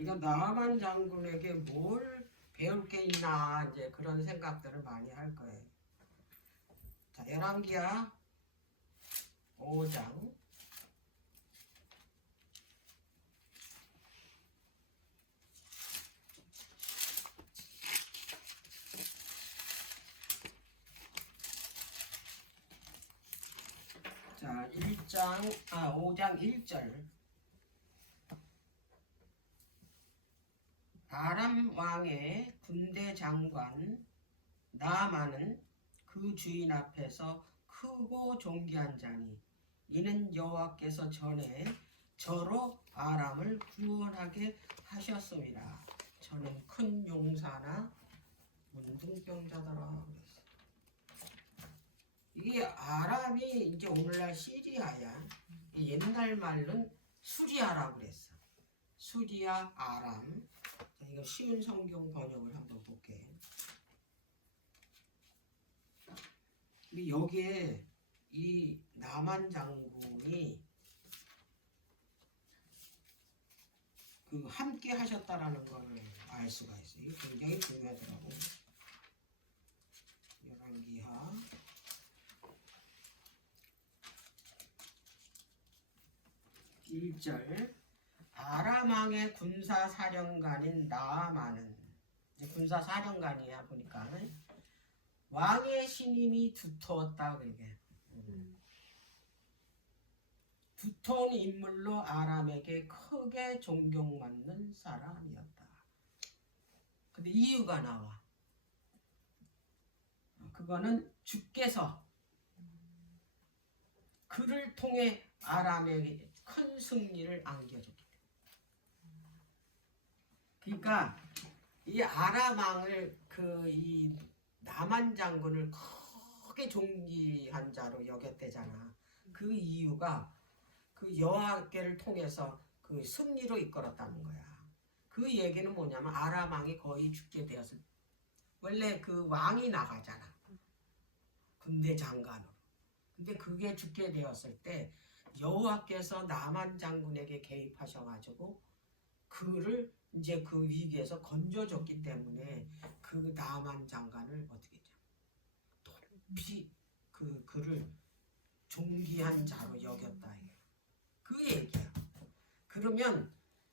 우리가 나만 장군에게 뭘 배울 게 있나 이제 그런 생각들을 많이 할 거예요. 자, 열왕기하 5장. 자, 5장 1절. 아람 왕의 군대 장관 나아만은 그 주인 앞에서 크고 존귀한 자니 이는 여호와께서 전에 저로 아람을 구원하게 하셨음이라. 저는 큰 용사나 문둥병자더라. 이게 아람이 이제 오늘날 시리아야. 옛날 말로는 수리아라고 그랬어. 수리아, 아람. 자, 이거 쉬운 성경 번역을 한번 볼게. 여기에 이 나만 장군이 그 함께 하셨다라는 걸 알 수가 있어요. 이게 굉장히 중요하더라고. 열왕기하 1절. 아람 왕의 군사 사령관인 나아만은, 이제 군사 사령관이야 보니까 왕의 신임이 두터웠다 그게. 두터운 인물로 아람에게 크게 존경받는 사람이었다. 근데 이유가 나와. 그거는 주께서 그를 통해 아람에게 큰 승리를 안겨줬기 때문에. 그러니까 이 아람 왕을 이 나만 장군을 크게 존귀한 자로 여겼대잖아. 그 이유가 그 여호와께를 통해서 그 승리로 이끌었다는 거야. 그 얘기는 뭐냐면 아람 왕이 거의 죽게 되었을 때 원래 그 왕이 나가잖아. 군대 장관으로. 근데 그게 죽게 되었을 때 여호와께서 나만 장군에게 개입하셔가지고 그를 이제 그 위기에서 건져줬기 때문에 그 나만 장관을 어떻게 했죠? 높이 그를 존귀한 자로 여겼다. 그 얘기야. 그러면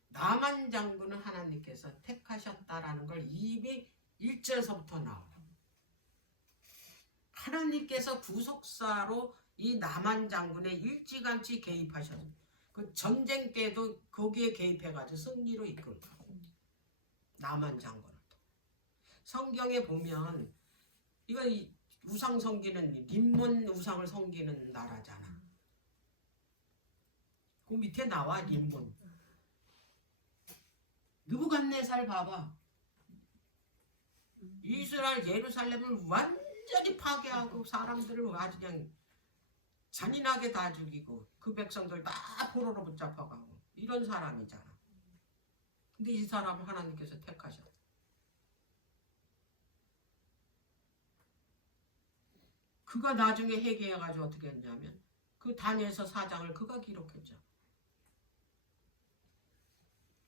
나만 장군은 하나님께서 택하셨다라는 걸 이미 1절서부터 나와요. 하나님께서 구속사로 이 나만 장군에 일찌감치 개입하셨어요. 그 전쟁 때도 거기에 개입해가지고 승리로 이끌고 나만 장군을 또. 성경에 보면 이거 우상 섬기는 림몬 우상을 섬기는 나라잖아. 그 밑에 나와 림몬. 느부갓네살 봐봐. 이스라엘 예루살렘을 완전히 파괴하고 사람들을 아주 그냥 잔인하게 다 죽이고 그 백성들 다 포로로 붙잡아가고 이런 사람이잖아. 근데 이 사람을 하나님께서 택하셨어. 그가 나중에 회개해가지고 어떻게 했냐면 그 다니엘서 4장을 그가 기록했죠.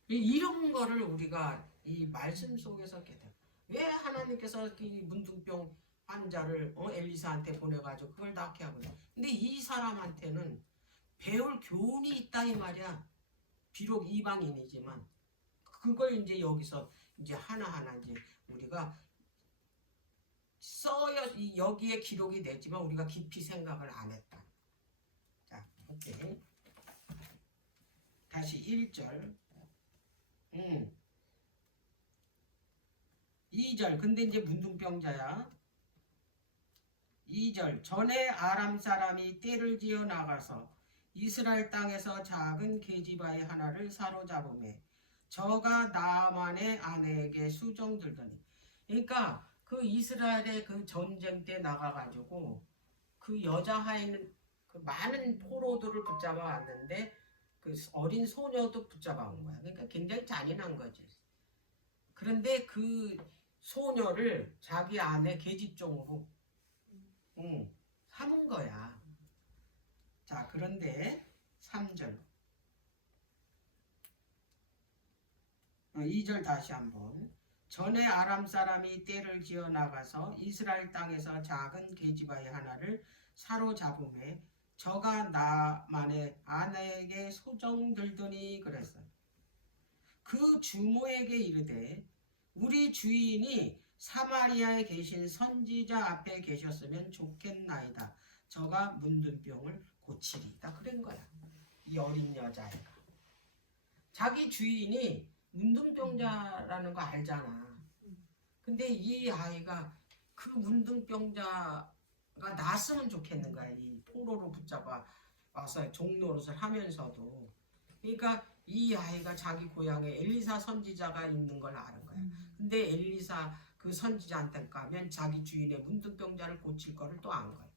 이런 거를 우리가 이 말씀 속에서 깨달아. 왜 하나님께서 이 문둥병 환자를 엘리사한테 보내가지고 그걸 낫게 하고. 근데 이 사람한테는 배울 교훈이 있다 이 말이야. 비록 이방인이지만 그걸 이제 여기서 이제 하나하나 이제 우리가 여기에 기록이 됐지만 우리가 깊이 생각을 안 했다. 자, 오케이. 다시 1절. 2절. 근데 이제 문둥병자야. 2절. 전에 아람 사람이 떼를 지어 나가서 이스라엘 땅에서 작은 계집아이 하나를 사로잡음에 저가 나만의 아내에게 수정들더니. 그러니까 그 이스라엘의 그 전쟁 때 나가가지고 그 여자아이는 그 많은 포로들을 붙잡아 왔는데 그 어린 소녀도 붙잡아 온 거야. 그러니까 굉장히 잔인한 거지. 그런데 그 소녀를 자기 아내 계집종으로 삼은 거야. 자, 그런데 3절. 2절 다시 한번. 전에 아람 사람이 떼를 지어 나가서 이스라엘 땅에서 작은 계집아이 하나를 사로잡음에 저가 나만의 아내에게 소정 들더니 그랬어요. 그 주모에게 이르되 우리 주인이 사마리아에 계신 선지자 앞에 계셨으면 좋겠나이다. 저가 문둥병을 고치리다. 그런 거야. 이 어린 여자애가. 자기 주인이 문둥병자라는 거 알잖아. 근데 이 아이가 그 문둥병자가 낫으면 좋겠는 거야. 이 포로로 붙잡아 와서 종노릇을 하면서도. 그러니까 이 아이가 자기 고향에 엘리사 선지자가 있는 걸 아는 거야. 근데 엘리사 그 선지자한테 가면 자기 주인의 문둥병자를 고칠 거를 또 안 거야.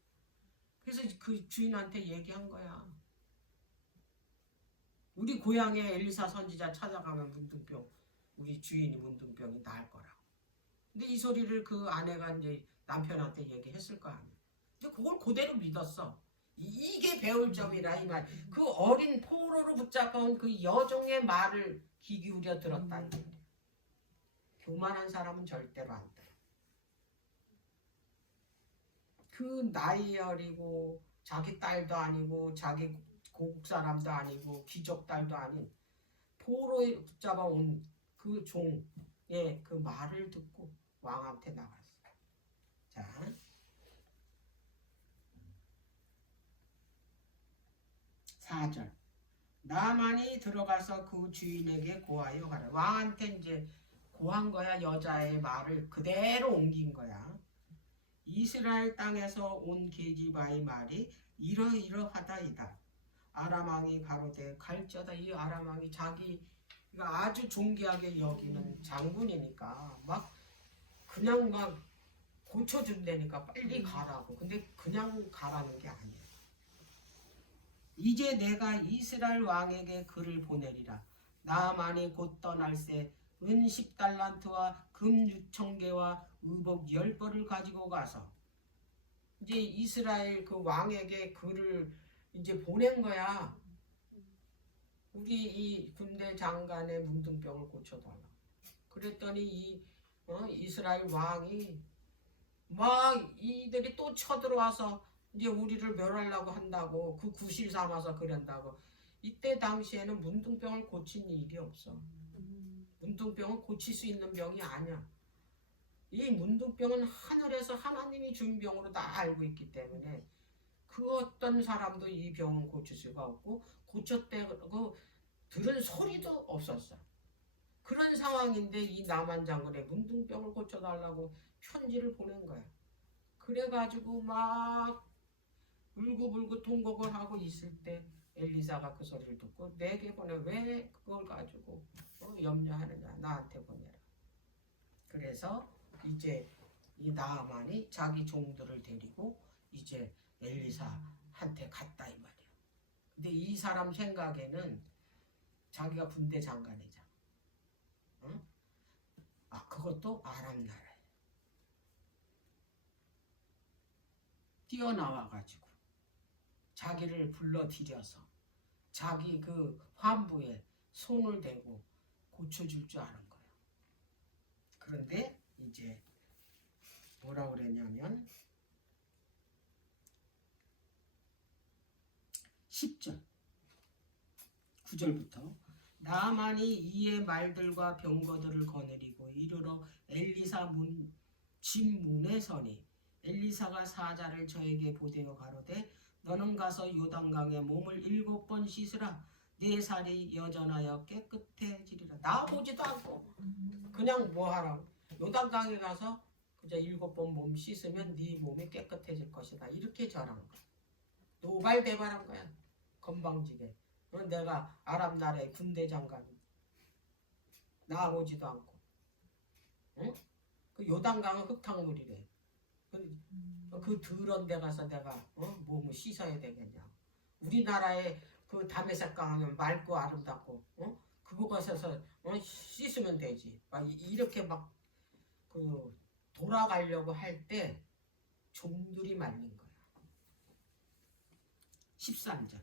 그래서 그 주인한테 얘기한 거야. 우리 고향에 엘리사 선지자 찾아가면 문둥병, 우리 주인이 문둥병이 나을 거라고. 근데 이 소리를 그 아내가 이제 남편한테 얘기했을 거 아니야. 근데 그걸 그대로 믿었어. 이게 배울 점이라 이 말. 그 어린 포로로 붙잡아온 그 여종의 말을 귀 기울여 들었다. 교만한 사람은 절대로 안 들어. 그 나이 어리고 자기 딸도 아니고 자기 고국 사람도 아니고 귀족 딸도 아닌 포로에 붙잡아온 그 종의 그 말을 듣고 왕한테 나갔어. 자, 4절. 나만이 들어가서 그 주인에게 고하여 가라. 왕한테 이제 고한 거야. 여자의 말을 그대로 옮긴 거야. 이스라엘 땅에서 온 계집아의 말이 이러이러하다이다. 아람 왕이 가로되 갈지어다. 이 아람 왕이 자기가 아주 존귀하게 여기는 장군이니까 막 그냥 막 고쳐준다니까 빨리 가라고. 근데 그냥 가라는 게 아니야. 이제 내가 이스라엘 왕에게 글을 보내리라. 나만이 곧 떠날새 은 10달란트와 금 6,000개와 의복 10벌을 가지고 가서 이제 이스라엘 그 왕에게 글을 이제 보낸 거야. 우리 이 군대 장관의 문둥병을 고쳐달라. 그랬더니 이 이스라엘 왕이 막 이들이 또 쳐들어와서 이제 우리를 멸하려고 한다고 그 구실 삼아서 그런다고. 이때 당시에는 문둥병을 고친 일이 없어. 문둥병은 고칠 수 있는 병이 아니야. 이 문둥병은 하늘에서 하나님이 준 병으로 다 알고 있기 때문에 그 어떤 사람도 이 병은 고칠 수가 없고 고쳤다고 들은 소리도 없었어. 그런 상황인데 이 나만 장군의 문둥병을 고쳐달라고 편지를 보낸 거야. 그래가지고 막 울고불고 통곡을 하고 있을 때 엘리사가 그 소리를 듣고 내게 보내. 왜 그걸 가지고 염려하느냐. 나한테 보내라. 그래서 이제 이 나아만이 자기 종들을 데리고 이제 엘리사한테 갔다 이 말이야. 근데 이 사람 생각에는 자기가 군대 장관이잖아. 응? 아, 그것도 아람 나라에 뛰어나와가지고 자기를 불러들여서 자기 그 환부에 손을 대고 고쳐줄 줄 아는 거야. 그런데 이제 뭐라 그랬냐면 10절 9절부터 나만이 이의 말들과 병거들을 거느리고 이르러 엘리사 집 문에 서니 엘리사가 사자를 저에게 보내어 가로되 너는 가서 요단강에 몸을 7번 씻으라. 내 살이 여전하여 깨끗해지리라. 나오지도 않고 그냥 뭐 하라고. 요단강에 가서 그저 7번 몸 씻으면 네 몸이 깨끗해질 것이다. 이렇게 전한 거야. 노발대발한 거야. 건방지게. 내가 아랍 나라의 군대 장관 나오지도 않고. 응? 그 요단강은 흙탕물이래. 그 더러운 데 가서 내가 몸을 씻어야 되겠냐. 우리나라에 그 다메섹강 하면 맑고 아름답고 그거 가서 씻으면 되지. 막 이렇게 막 그 돌아가려고 할 때 종들이 말린 거야. 13절.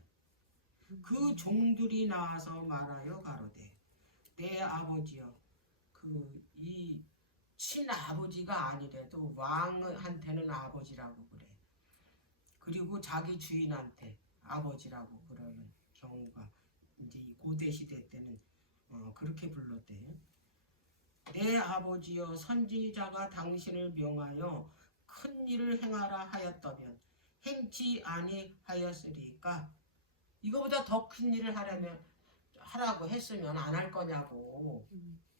그 종들이 나와서 말하여 가로되 내 아버지여 이 친아버지가 아니래도 왕한테는 아버지라고 그래. 그리고 자기 주인한테 아버지라고 그러는 경우가 이제 이 고대 시대 때는 그렇게 불렀대. 내 아버지여 선지자가 당신을 명하여 큰 일을 행하라 하였다면 행치 아니하였으리까. 이거보다 더 큰 일을 하라고 했으면 안 할 거냐고.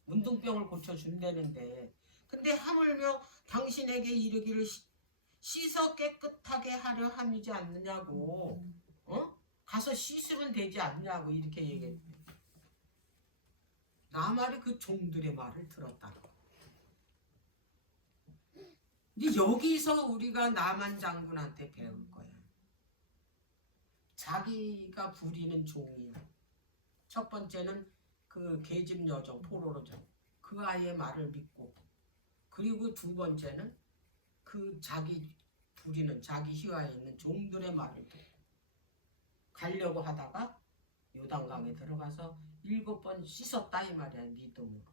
문둥병을 고쳐준다는데. 근데 하물며 당신에게 이르기를 씻어 깨끗하게 하려 함이지 않느냐고. 가서 씻으면 되지 않냐고 이렇게 얘기했대. 나말이 그 종들의 말을 들었다고. 근데 여기서 우리가 나만 장군한테 배울 거야. 자기가 부리는 종이야. 첫 번째는 그 계집 여종 포로로죠. 그 아이의 말을 믿고, 그리고 두 번째는 그 자기 부리는 자기 휘하에 있는 종들의 말을 듣고 가려고 하다가 요단강에 들어가서 7번 씻었다 이 말이야. 믿음으로.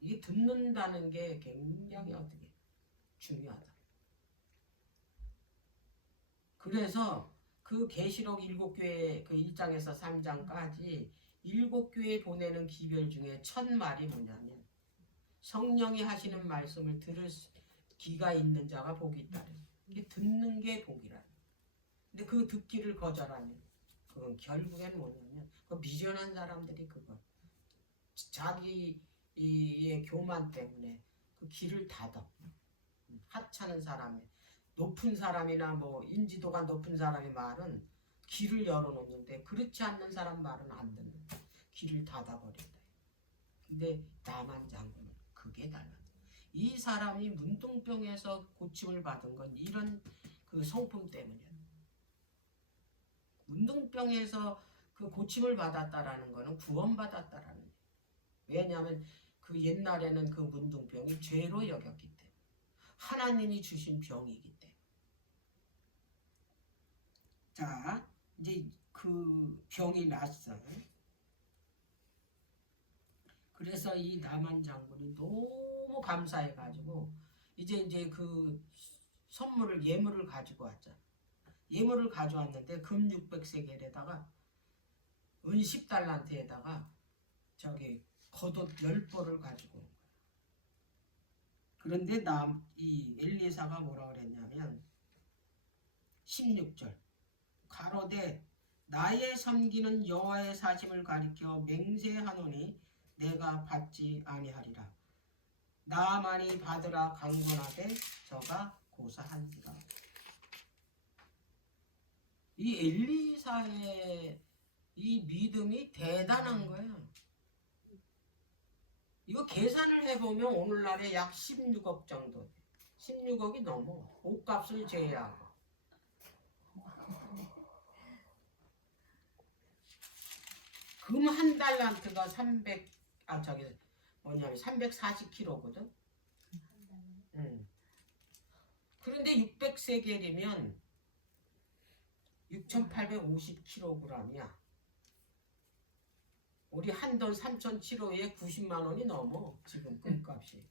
이게 듣는다는 게 굉장히 어떻게 중요하다. 그래서 그 계시록 7교회 그 1장에서 3장까지 7교회 보내는 기별 중에 첫 말이 뭐냐면 성령이 하시는 말씀을 들을 귀가 있는 자가 복이 있다. 이게 듣는 게 복이라. 근데 그 듣기를 거절하면 그건 결국엔 뭐냐면 그 미련한 사람들이 그거 자기의 교만 때문에 그 귀를 닫아. 하찮은 사람의 높은 사람이나 뭐 인지도가 높은 사람의 말은 귀를 열어놓는데 그렇지 않는 사람 말은 안 듣는다. 귀를 닫아버린다. 근데 나만 장군은 그게 달라. 이 사람이 문둥병에서 고침을 받은 건 이런 그 성품 때문이야. 문둥병에서 그 고침을 받았다라는 거는 구원받았다라는 거야. 왜냐하면 그 옛날에는 그 문둥병이 죄로 여겼기 때문에. 하나님이 주신 병이기 때문에. 자, 이제 그 병이 났어. 그래서 이 나만 장군이 너무 감사해가지고 이제 그 선물을 예물을 가지고 왔잖아. 예물을 가져왔는데 금 600세겔에다가 은 10달란트에다가 저기 겉옷 10벌을 가지고 온 거야. 그런데 이 엘리사가 뭐라 그랬냐면 16절 가로되 나의 섬기는 여호와의 사심을 가리켜 맹세하노니 내가 받지 아니하리라. 나만이 받으라 강권하되 저가 고사한지라. 이 엘리사의 이 믿음이 대단한 거야. 이거 계산을 해보면 오늘날에 약 16억 정도 돼. 16억이 넘어. 옷값을 제외하고. 금 한 달란트가 340kg거든. 그런데 600세겔이면 6,850kg이야. 우리 한돈 3,007호에 90만 원이 넘어. 지금 금값이.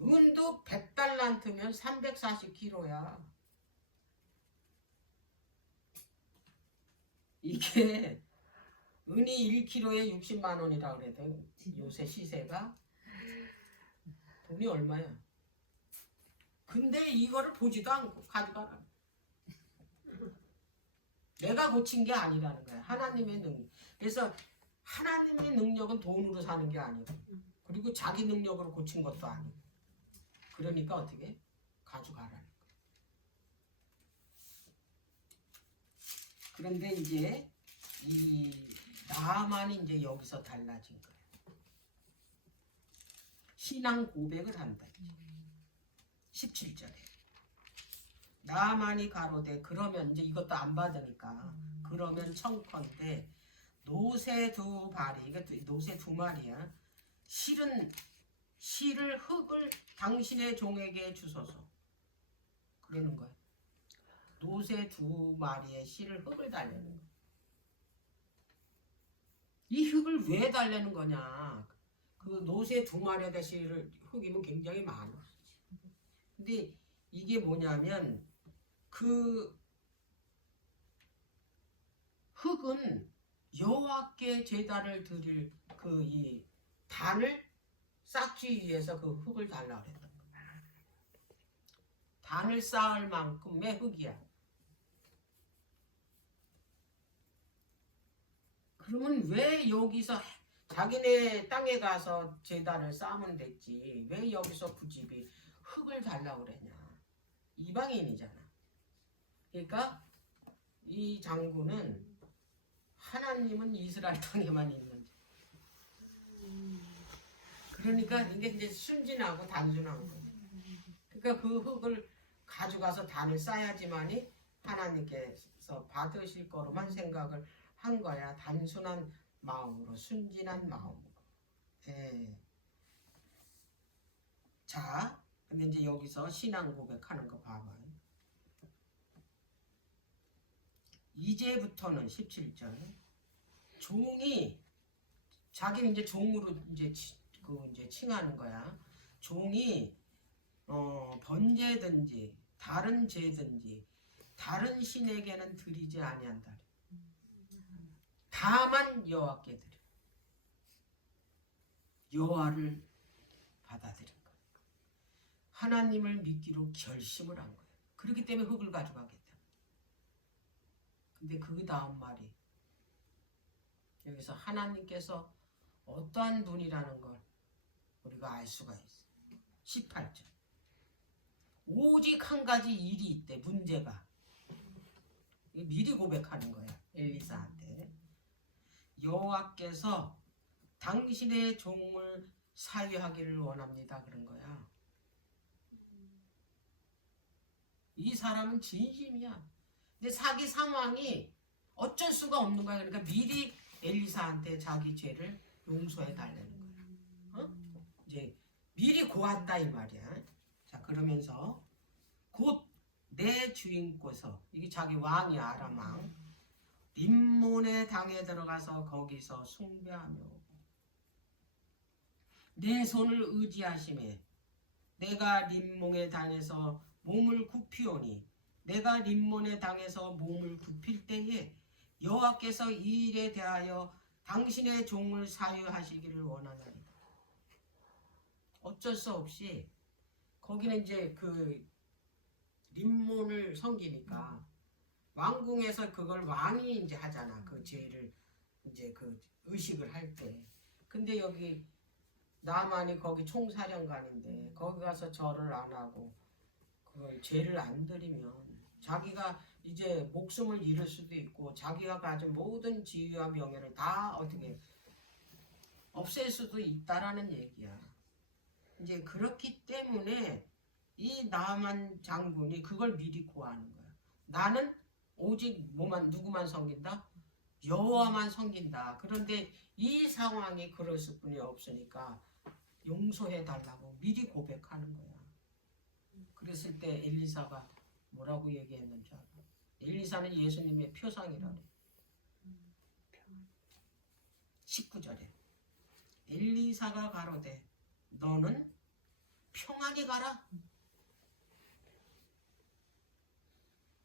은도 100달란트면 340kg야. 이게 은이 1kg에 60만 원이라 그래도 요새 시세가 돈이 얼마야? 근데 이거를 보지도 않고 가져가라. 내가 고친 게 아니라는 거야. 하나님의 능력. 그래서 하나님의 능력은 돈으로 사는 게 아니고, 그리고 자기 능력으로 고친 것도 아니고. 그러니까 어떻게? 가져가라는 거야. 그런데 이제 이 나만이 이제 여기서 달라진 거야. 신앙 고백을 한다. 17절에 나만이 가로되 그러면 이제 이것도 안 받으니까 그러면 청컨대 노새 두 발이, 이게 노새 두 마리야. 실을 흙을 당신의 종에게 주소서. 그러는 거야. 노새 두 마리의 실을 흙을 달려는 거야. 이 흙을 왜 달래는 거냐? 그 노새 두 마리 대실 흙이면 굉장히 많아. 근데 이게 뭐냐면 그 흙은 여호와께 제단을 드릴 그 이 단을 쌓기 위해서 그 흙을 달라 그랬던 거야. 단을 쌓을 만큼의 흙이야. 그러면 왜 여기서 자기네 땅에 가서 제단을 쌓으면 됐지 왜 여기서 굳이 흙을 달라고 그랬냐. 이방인이잖아. 그러니까 이 장군은 하나님은 이스라엘 땅에만 있는지. 그러니까 이게 이제 순진하고 단순한 거지. 그러니까 그 흙을 가져가서 단을 쌓아야지만이 하나님께서 받으실 거로만 생각을 한 거야. 단순한 마음으로, 순진한 마음으로. 예. 자, 근데 이제 여기서 신앙 고백하는 거 봐봐요. 이제부터는 17절 종이 자기는 이제 종으로 이제 이제 칭하는 거야. 종이 번제든지 다른 제든지 다른 신에게는 드리지 아니한다. 다만 여호와께 드려. 여호와를 받아들인 거야. 하나님을 믿기로 결심을 한 거야. 그렇기 때문에 흙을 가져가겠다. 근데 그 다음 말이 여기서 하나님께서 어떠한 분이라는 걸 우리가 알 수가 있어. 18절 오직 한 가지 일이 있대. 문제가 미리 고백하는 거야. 엘리사한테 여호와께서 당신의 종을 사유하기를 원합니다. 그런 거야. 이 사람은 진심이야. 근데 자기 상황이 어쩔 수가 없는 거야. 그러니까 미리 엘리사한테 자기 죄를 용서해 달라는 거야. 어? 이제 미리 고한다 이 말이야. 자 그러면서 곧 내 주인께서 이게 자기 왕이 아람 왕 림몬의 당에 들어가서 거기서 숭배하며 내 손을 의지하심에 내가 림몬의 당에서 몸을 굽히오니 내가 림몬의 당에서 몸을 굽힐 때에 여호와께서 이 일에 대하여 당신의 종을 사유하시기를 원하나이다. 어쩔 수 없이 거기는 이제 그 림몬을 섬기니까 왕궁에서 그걸 왕이 이제 하잖아. 그 죄를 이제 그 의식을 할 때. 근데 여기 나만이 거기 총사령관인데 거기 가서 절을 안 하고 그걸 죄를 안 드리면 자기가 이제 목숨을 잃을 수도 있고 자기가 가진 모든 지위와 명예를 다 어떻게 없앨 수도 있다라는 얘기야. 이제 그렇기 때문에 이 나만 장군이 그걸 미리 고하는 거야. 나는 오직 누구만 섬긴다? 여호와만 섬긴다. 그런데 이 상황이 그랬을 뿐이 없으니까 용서해 달라고 미리 고백하는 거야. 그랬을 때 엘리사가 뭐라고 얘기했는 줄 알아? 엘리사는 예수님의 표상이라 그래. 19절에 엘리사가 가로되 너는 평안히 가라.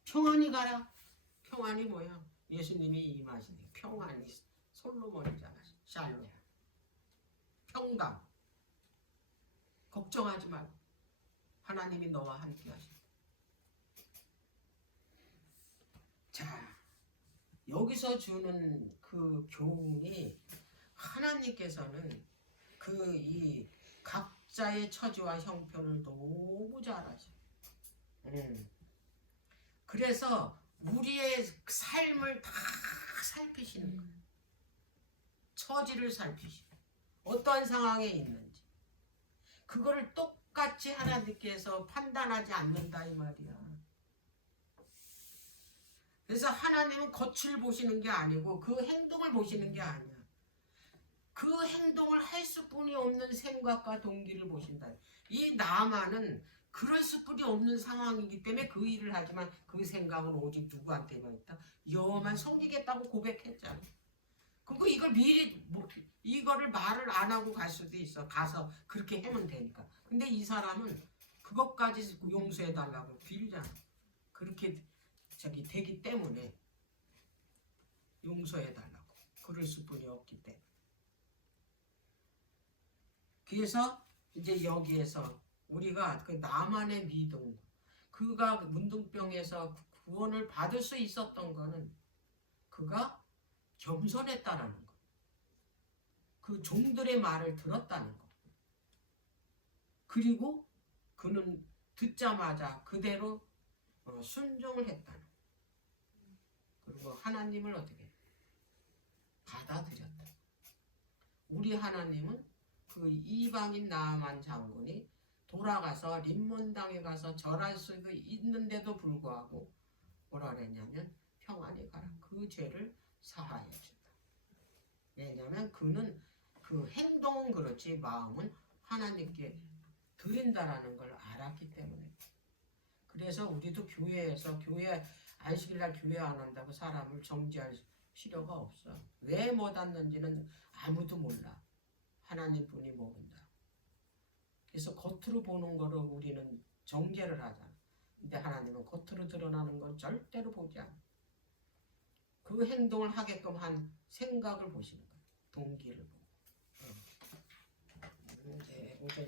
평안히 가라. 평안이 뭐야? 예수님이 임하시네. 평안이 솔로몬이잖아. 샬롬. 평강. 걱정하지 말고 하나님이 너와 함께 하시네. 자, 여기서 주는 그 교훈이 하나님께서는 그 이 각자의 처지와 형편을 너무 잘 아셔. 그래서 우리의 삶을 다 살피시는 거예요. 처지를 살피시고 어떠한 상황에 있는지 그거를 똑같이 하나님께서 판단하지 않는다 이 말이야. 그래서 하나님은 겉을 보시는 게 아니고 그 행동을 보시는 게 아니야. 그 행동을 할 수뿐이 없는 생각과 동기를 보신다. 이 나만은 그럴 수뿐이 없는 상황이기 때문에 그 일을 하지만 그 생각은 오직 누구한테만 있다? 여호와만 섬기겠다고 고백했잖아. 그리고 이걸 미리 뭐 이거를 말을 안 하고 갈 수도 있어. 가서 그렇게 하면 되니까. 근데 이 사람은 그것까지 용서해 달라고 빌잖아. 그렇게 저기 되기 때문에 용서해 달라고. 그럴 수뿐이 없기 때문에. 그래서 이제 여기에서 우리가 그 나만의 믿음, 그가 문둥병에서 구원을 받을 수 있었던 거는 그가 겸손했다라는 거. 그 종들의 말을 들었다는 거. 그리고 그는 듣자마자 그대로 순종을 했다는 거. 그리고 하나님을 어떻게 받아들였다. 우리 하나님은 그 이방인 나아만 장군이 돌아가서 림몬당에 가서 절할 수도 있는데도 불구하고 뭐라 그랬냐면 평안히 가라. 그 죄를 사하여 준다. 왜냐하면 그는 그 행동은 그렇지 마음은 하나님께 드린다라는 걸 알았기 때문에. 그래서 우리도 교회에서 안식일날 교회 안 한다고 사람을 정죄할 필요가 없어. 왜 못 왔는지는 아무도 몰라. 하나님 분이 모른다. 그래서 겉으로 보는 거로 우리는 정죄를 하잖아. 근데 하나님은 겉으로 드러나는 건 절대로 보지 않아. 그 행동을 하게끔 한 생각을 보시는 거예요. 동기를 보고. 이제 오전